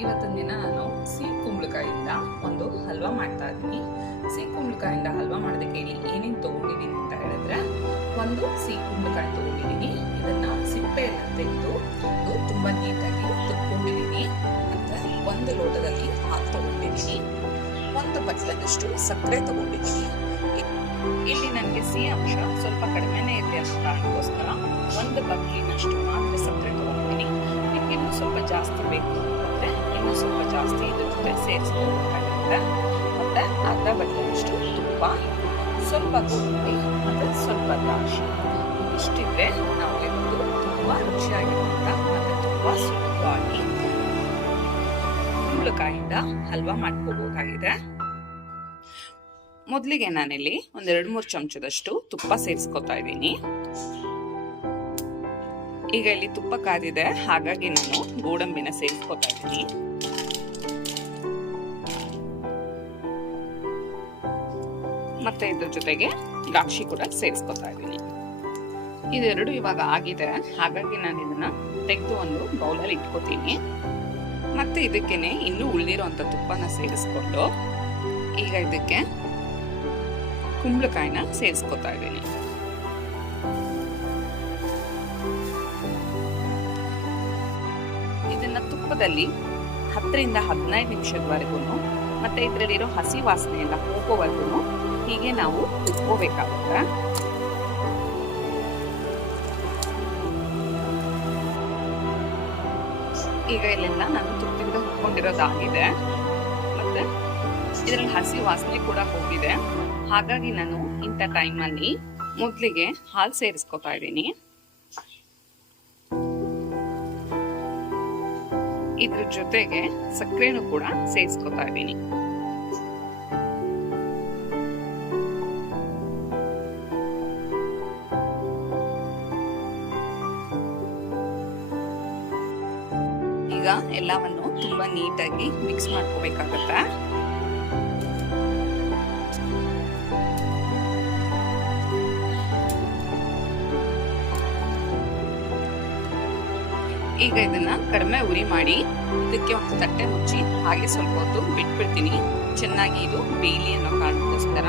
ದಿನ ನಾನು ಸಿಹಿ ಕುಂಬಳಕಾಯಿಂದ ಒಂದು ಹಲ್ವಾ ಮಾಡ್ತಾ ಇದ್ದೀನಿ. ಸಿಹಿ ಕುಂಬಳಕಾಯಿಂದ ಹಲ್ವಾ ಮಾಡೋದಕ್ಕೆ ಇಲ್ಲಿ ಏನೇನು ತೊಗೊಂಡಿದ್ದೀನಿ ಅಂತ ಹೇಳಿದ್ರೆ, ಒಂದು ಸಿಹಿ ಕುಂಬಳಕಾಯಿ ತೊಗೊಂಡಿದ್ದೀನಿ. ಇದನ್ನು ಸಿಪ್ಪೆ ಎಲ್ಲ ತೆಗೆದು ಇದು ತುಂಬ ನೀಟಾಗಿ ತುಕ್ಕೊಂಡಿದ್ದೀನಿ ಮತ್ತು ಒಂದು ಲೋಟದಲ್ಲಿ ಹಾಲು ತೊಗೊಂಡಿದ್ದೀನಿ. ಒಂದು ಬಟ್ಲದಷ್ಟು ಸಕ್ಕರೆ ತೊಗೊಂಡಿದ್ದೀನಿ. ಇಲ್ಲಿ ನನಗೆ ಸಿಹಿ ಅಂಶ ಸ್ವಲ್ಪ ಕಡಿಮೆನೇ ಇದೆ ಅಂತ ಕಾರಣಕ್ಕೋಸ್ಕರ ಒಂದು ಬಕ್ಕಿನಷ್ಟು ಸ್ವಲ್ಪ ಜಾಸ್ತಿ ಇದ್ರ ಜೊತೆ ಸೇರಿಸ್ಕೊಬೇಕಾಗುತ್ತೆ ಮತ್ತು ಅರ್ಧ ಬಟ್ಟೆಯಷ್ಟು ತುಪ್ಪ, ಸ್ವಲ್ಪ ಗೋಡಂಬಿ ಮತ್ತು ಸ್ವಲ್ಪ ದ್ರಾಕ್ಷಿ. ಇಷ್ಟಿದ್ರೆ ನಾವು ಇವತ್ತು ತುಂಬ ರುಚಿಯಾಗಿರುವಂಥ ಮತ್ತು ತುಂಬ ಸುಲಭವಾಗಿ ಕುಂಬಳಕಾಯಿಂದ ಹಲ್ವಾ ಮಾಡ್ಕೋಬೋದಾಗಿದೆ ಮೊದಲಿಗೆ ನಾನಿಲ್ಲಿ ಒಂದೆರಡು ಮೂರು ಚಮಚದಷ್ಟು ತುಪ್ಪ ಸೇರಿಸ್ಕೊತಾ ಇದ್ದೀನಿ. ಈಗ ಇಲ್ಲಿ ತುಪ್ಪ ಕಾದಿದೆ, ಹಾಗಾಗಿ ನಾನು ಗೋಡಂಬಿನ ಸೇರಿಸ್ಕೊತಾ ಇದ್ದೀನಿ. ಮತ್ತೆ ಇದ್ರ ಜೊತೆಗೆ ದ್ರಾಕ್ಷಿ ಕೂಡ ಸೇರಿಸ್ಕೊತಾ ಇದ್ದೀನಿ. ಇದೆರಡು ಇವಾಗ ಆಗಿದೆ. ಹಾಗಾಗಿ ನಾನು ಇದನ್ನ ತೆಗೆದು ಒಂದು ಬೌಲಲ್ಲಿ ಇಟ್ಕೋತೀನಿ. ಮತ್ತೆ ಇದಕ್ಕೇನೆ ಇನ್ನು ಉಳಿದಿರುವಂತ ತುಪ್ಪನ ಸೇರಿಸ್ಕೊಂಡು ಈಗ ಇದಕ್ಕೆ ಕುಂಬಳಕಾಯಿನ ಸೇರಿಸ್ಕೊತಾ ಇದ್ದೀನಿ. ಇದನ್ನ ತುಪ್ಪದಲ್ಲಿ ಹತ್ತರಿಂದ ಹದಿನೈದು ನಿಮಿಷದವರೆಗೂ ಮತ್ತೆ ಇದರಲ್ಲಿರೋ ಹಸಿ ವಾಸನೆ ಹೋಗೋವರೆಗೂ ಹೀಗೆ ನಾವು ಇಟ್ಕೋಬೇಕಾಗುತ್ತೆ ಈಗ ಇಲ್ಲೆಲ್ಲ ನಾನು ತುಪ್ಪದಿಂದ ಹುಟ್ಕೊಂಡಿರೋದಾಗಿದೆ ಮತ್ತೆ ಇದರಲ್ಲಿ ಹಸಿ ವಾಸನೆ ಕೂಡ ಹೋಗಿದೆ. ಹಾಗಾಗಿ ನಾನು ಇಂಥ ಟೈಮಲ್ಲಿ ಮೊದಲಿಗೆ ಹಾಲು ಸೇರಿಸ್ಕೊತಾ ಇದ್ದೀನಿ. ಇದ್ರ ಜೊತೆಗೆ ಸಕ್ಕರೆನೂ ಕೂಡ ಸೇರಿಸ್ಕೊತಾ ಇದ್ದೀನಿ. ಈಗ ಎಲ್ಲವನ್ನು ತುಂಬಾ ನೀಟಾಗಿ ಮಿಕ್ಸ್ ಮಾಡ್ಕೋಬೇಕಾಗತ್ತೆ. ಈಗ ಇದನ್ನ ಕಡಿಮೆ ಉರಿ ಮಾಡಿ, ಇದಕ್ಕೆ ಒಂದು ತಟ್ಟೆ ಮುಚ್ಚಿ ಹಾಗೆ ಸ್ವಲ್ಪ ಹೊತ್ತು ಬಿಟ್ಬಿಡ್ತೀನಿ. ಚೆನ್ನಾಗಿ ಇದು ಬೇಯಲಿ ಅನ್ನೋ ಕಾರಣಕ್ಕೋಸ್ಕರ.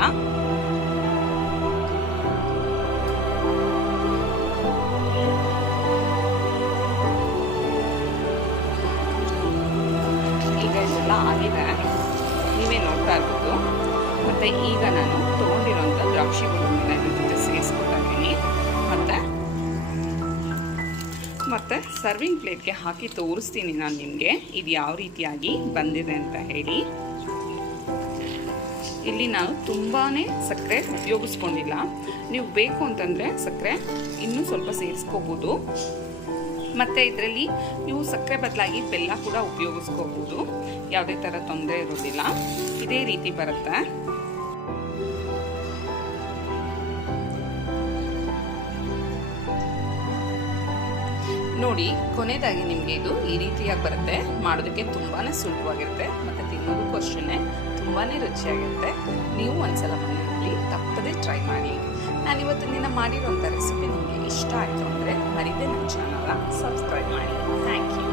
ಆಗಿದೆ ನೀವೇ ನೋಡ್ತಾ ಇರ್ಬೋದು. ಮತ್ತು ಈಗ ನಾನು ತೊಗೊಂಡಿರೋಂಥ ದ್ರಾಕ್ಷಿ ಗೋಡಂಬಿನ ಜೊತೆ ಸೇರಿಸ್ಕೊತಾ ಇದ್ದೀನಿ ಮತ್ತೆ ಮತ್ತು ಸರ್ವಿಂಗ್ ಪ್ಲೇಟ್ಗೆ ಹಾಕಿ ತೋರಿಸ್ತೀನಿ ನಾನು ನಿಮಗೆ. ಇದು ಯಾವ ರೀತಿಯಾಗಿ ಬಂದಿದೆ ಅಂತ ಹೇಳಿ. ಇಲ್ಲಿ ನಾನು ತುಂಬಾ ಸಕ್ಕರೆ ಉಪಯೋಗಿಸ್ಕೊಂಡಿಲ್ಲ. ನೀವು ಬೇಕು ಅಂತಂದರೆ ಸಕ್ಕರೆ ಇನ್ನೂ ಸ್ವಲ್ಪ ಸೇರಿಸ್ಕೋಬೋದು. ಮತ್ತು ಇದರಲ್ಲಿ ನೀವು ಸಕ್ಕರೆ ಬದಲಾಗಿ ಬೆಲ್ಲ ಕೂಡ ಉಪಯೋಗಿಸ್ಕೋಬೋದು. ಯಾವುದೇ ಥರ ತೊಂದರೆ ಇರೋದಿಲ್ಲ. ಇದೇ ರೀತಿ ಬರುತ್ತೆ. ನೋಡಿ, ಕೊನೆಯದಾಗಿ ನಿಮಗೆ ಇದು ಈ ರೀತಿಯಾಗಿ ಬರುತ್ತೆ. ಮಾಡೋದಕ್ಕೆ ತುಂಬಾ ಸುಲಭವಾಗಿರುತ್ತೆ. ಮತ್ತು ತಿನ್ನೋದಕ್ಕೂ ಅಷ್ಟೇ ತುಂಬಾ ರುಚಿಯಾಗಿರುತ್ತೆ. ನೀವು ಒಂದ್ಸಲ ಮನೆಯಲ್ಲಿ ತಪ್ಪದೇ ಟ್ರೈ ಮಾಡಿ. ನಾನಿವತ್ತು ನಿನ್ನ ಮಾಡಿರೋಂಥ ರೆಸಿಪಿ ನಿಮಗೆ ಇಷ್ಟ ಆಯಿತು ಅಂದರೆ ಮರಿದೇ ನನ್ನ ಚಾನಲ್ನ ಸಬ್ಸ್ಕ್ರೈಬ್ ಮಾಡಿ. Thank you